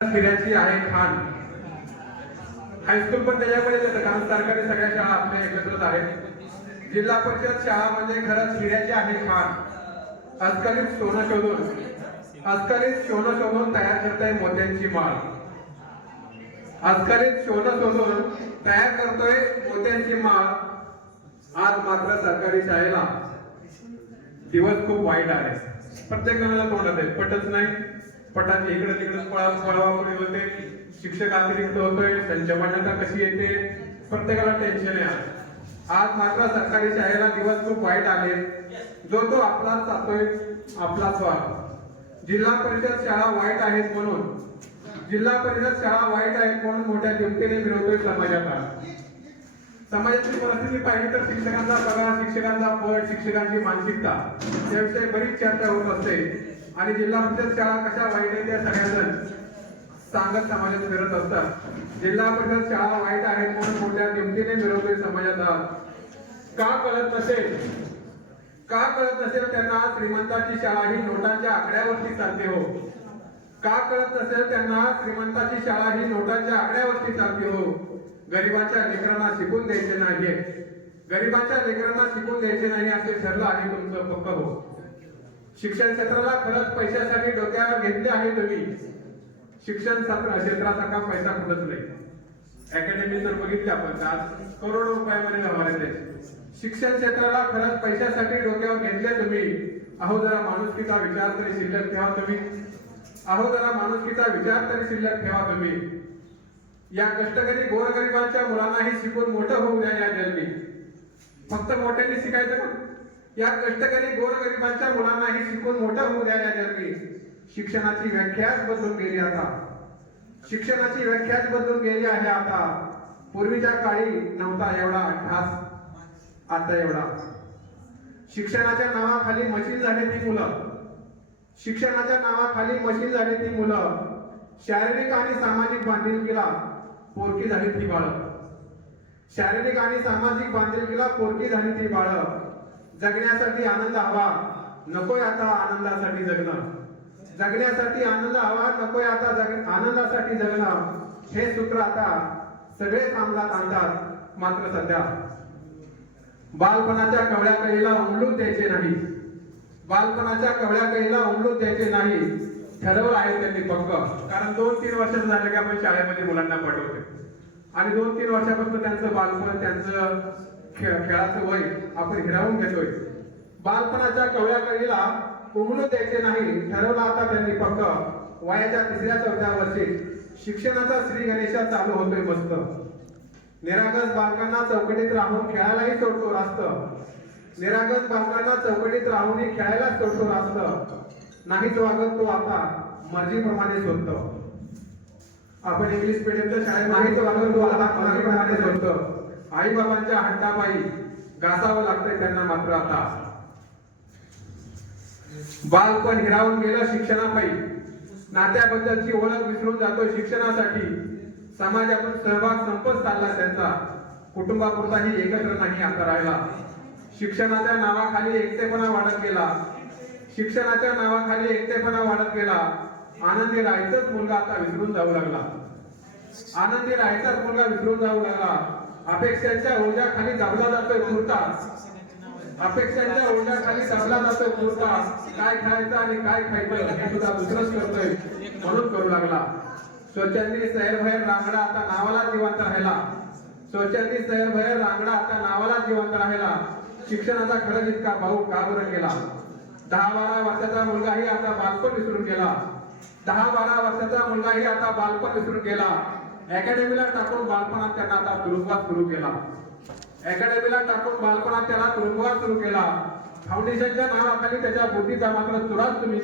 फिरायची आहे खान हायस्कूल पण त्याच्यामध्येच येतं, कारण सरकारी सगळ्या शाळा आपल्या एकत्रच आहेत. जिल्हा परिषद शाळा म्हणजे खरंच फिरायची आहे खान. अस्खलित सोनं शोधून तयार करताय मोत्यांची माळ. अस्खलित सोनं शोधून तयार करतोय मोत्यांची माळ. आज मात्र सरकारी शाळेला दिवस खूप वाईट आले. प्रत्येक जणाला तोंडात आहे, पटच नाही. पटाचे इकडे तिकडे पळापळी होते, शिक्षक अतिरिक्त होतोय, संचमान्यता कशी येते, प्रत्येकाला टेन्शन आहे. आज मात्र सरकारी शाळेला दिवस खूप वाईट आले. जो तो आपलाच जातोय, आपला स्वार्थ. जिल्हा परिषद शाळा वाईट आहेत म्हणून मोठ्या किमतीने मिळवतोय समाजात. समाजाची परिस्थिती पाहिली तर शिक्षकांचा पगार, शिक्षकांचा पद, शिक्षकांची मानसिकता याविषयी बरीच चर्चा होत असते. आणि जिल्हा परिषद शाळा कशा वाईट आहेत त्या सगळ्यांजण सांगत समाजात फिरत असतात. जिल्हा परिषद शाळा वाईट आहेत म्हणून मोठ्या किमतीने मिळवतोय समाजात. का कळत नसेल त्यांना श्रीमंताची शाळा ही नोटांच्या आकड्यावरती चालते हो. का कळत नसेल त्यांना श्रीमंताची शाळा ही नोटांच्या आकड्यावरती चालते हो. गरिबांच्या लेकरांना शिकून द्यायचे नाही असे ठरलं आहे तुमचं पक्क हो. शिक्षण क्षेत्राला खरंच पैशासाठी डोक्यावर घेतले आहे तुम्ही. शिक्षण क्षेत्रासारखा पैसा कुठंच नाही. अकॅडमी तर बघितली आपण, आज करोडो रुपयामध्ये व्यवहार आहेत. शिक्षण क्षेत्राला खरंच पैशासाठी डोक्यावर घेतले तुम्ही. अहो जरा माणुसकीचा विचार तरी शिल्लक ठेवा तुम्ही. या कष्टकरी गोरगरिबांच्या मुलांनाही शिकून मोठं होऊ द्या या जन्मी. फक्त मोठ्यांनी शिकायचं ना, या कष्टकरी गोरगरिबांच्या मुलांनाही शिकून मोठं होऊ द्या या जन्मी. शिक्षणाची व्याख्याच बदलून गेली आहे आता. पूर्वीच्या काळी नव्हता एवढा ढास, आता एवढा. शिक्षणाच्या नावाखाली मशीन झाली ती मुलं. शारीरिक आणि सामाजिक बांधिलकीला पोरकी झाली ती बाळं. जगण्यासाठी आनंद हवा, नकोय आता आनंदासाठी जगणं. हे सूत्र आता सगळे अंमलात आणतात. मात्र सध्या बालपणाच्या कवळ्या कळीला उमलून द्यायचे नाही. ठरवलं आहे त्यांनी पक्क. कारण 2-3 वर्षाचं झालं की आपण शाळेमध्ये मुलांना पाठवतोय आणि 2-3 वर्षापासून त्यांचं बालपण, त्यांचं खेळाचं वय आपण हिरावून घेतोय. बालपणाच्या कवळ्या कळीला उमलू द्यायचे नाही. ठरवलं आता त्यांनी पक्क. वयाच्या 3-4 वर्षी शिक्षणाचा श्री गणेशा चालू होतोय मस्त. निरागस बालकांना चौकटीत राहून खेळायलाही सोडतो रास्त. नाहीच वागत तो आता मर्जीप्रमाणे शोधतो. आपण इंग्लिश मीडियमच्या शाळेत शोधतो. आई बाबांच्या हट्टापायी घासावं लागतंय त्यांना मात्र आता. बालपण हिरावून गेलं शिक्षणापायी. नात्याबद्दलची ओळख विसरून जातोय शिक्षणासाठी. समाजातून सहभाग संपत चालला त्यांचा. कुटुंबापुरताही एकत्र नाही आता राहिला. शिक्षणाच्या नावाखाली एकटेपणा वाढत गेला. आनंदी राहायचाच मुलगा आता विसरून जाऊ लागला. अपेक्षांच्या ओझ्याखाली दाबला जातोय पुरता. काय खायचं आणि काय खायचं हे सुद्धा दुसरंच करतोय म्हणून करू लागला. स्वच्छंदी सैरभैर रांगडा आता नावाला जिवंत राहिला. शिक्षणाचा खरंच इतका भाऊ का बरं गेला. 10-12 वर्षाचा मुलगाही आता बालपण विसरून गेला. अकॅडमीला टाकून बालपणात त्यांना आता तुरुंगवास सुरू केला. फाउंडेशनच्या नावाखाली त्याच्या बुद्धीचा मात्र चुराच तुम्ही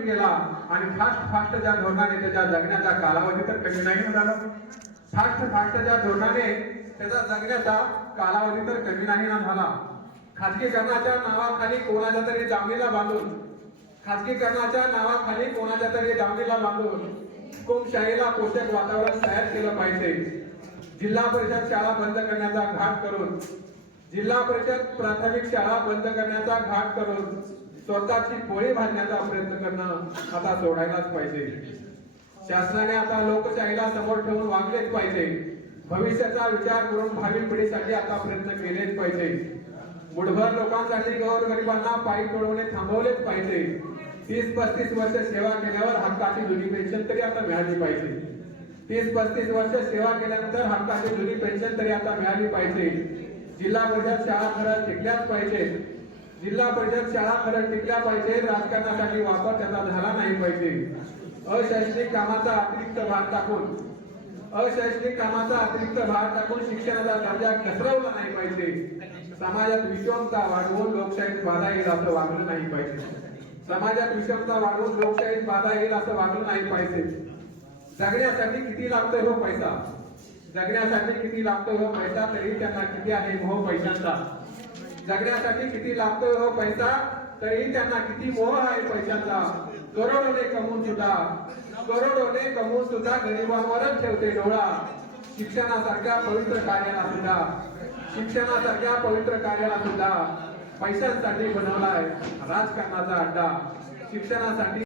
केला. आणि फास्ट ज्या धोरणाने त्याच्या जगण्याचा कालावधी तर कमी नाही झाला. खाजगीकरणाच्या नावाखाली कोणाच्या तरी दावणीला बांधून हुकुमशाहीला पोषक वातावरण तयार केलं पाहिजे. जिल्हा परिषद शाळा बंद करण्याचा घाट करून जिल्हा परिषद प्राथमिक शाळा बंद करण्याचा घाट करून स्वतःची पोळी भाजण्याचा प्रयत्न करणं आता सोडायलाच पाहिजे. शासनाने आता लोकशाहीला समोर ठेवून वागलेच पाहिजे. भविष्याचा विचार करून भावी पिढीसाठी आता प्रयत्न केलेच पाहिजे. मुठभर लोकांसाठी गोरगरिबांना पायी पडवणे थांबवलेच पाहिजे. 30-35 वर्ष सेवा केल्यावर हक्काची जुनी पेन्शन तरी आता मिळाली पाहिजे. 30-35 वर्ष सेवा केल्यानंतर हक्काची जुनी पेन्शन तरी आता मिळाली पाहिजे. जिल्हा परिषद शाळा खरं टिकल्याच पाहिजे. जिल्हा परिषद शाळा खरं टिकल्या पाहिजे. राजकारणासाठी वापर त्याचा झाला नाही पाहिजे. अशैक्षणिक कामाचा अतिरिक्त भार टाकून शिक्षणाचा दर्जा घसरवला नाही पाहिजे. समाजात विषमता वाढवून लोकशाहीत बाधा येईल असं वागलं नाही पाहिजे. समाजात विषमता वाढवून लोकशाहीत बाधा येईल असं वागलं नाही पाहिजे. जगण्यासाठी किती लागतोय हो पैसा? जगण्यासाठी किती लागतोय हो पैसा? तरी त्यांना किती आहे मोह पैशांचा? जगण्यासाठी किती लागतोय हो पैसा? तरी त्यांना किती मोह आहे पैशांचा? करोडोने कमवून सुद्धा गरिबांवरच ठेवते डोळा. शिक्षणासारख्या पवित्र कार्याला सुद्धा पैशांसाठी बनवलाय राजकारणाचा अड्डा. शिक्षणासाठी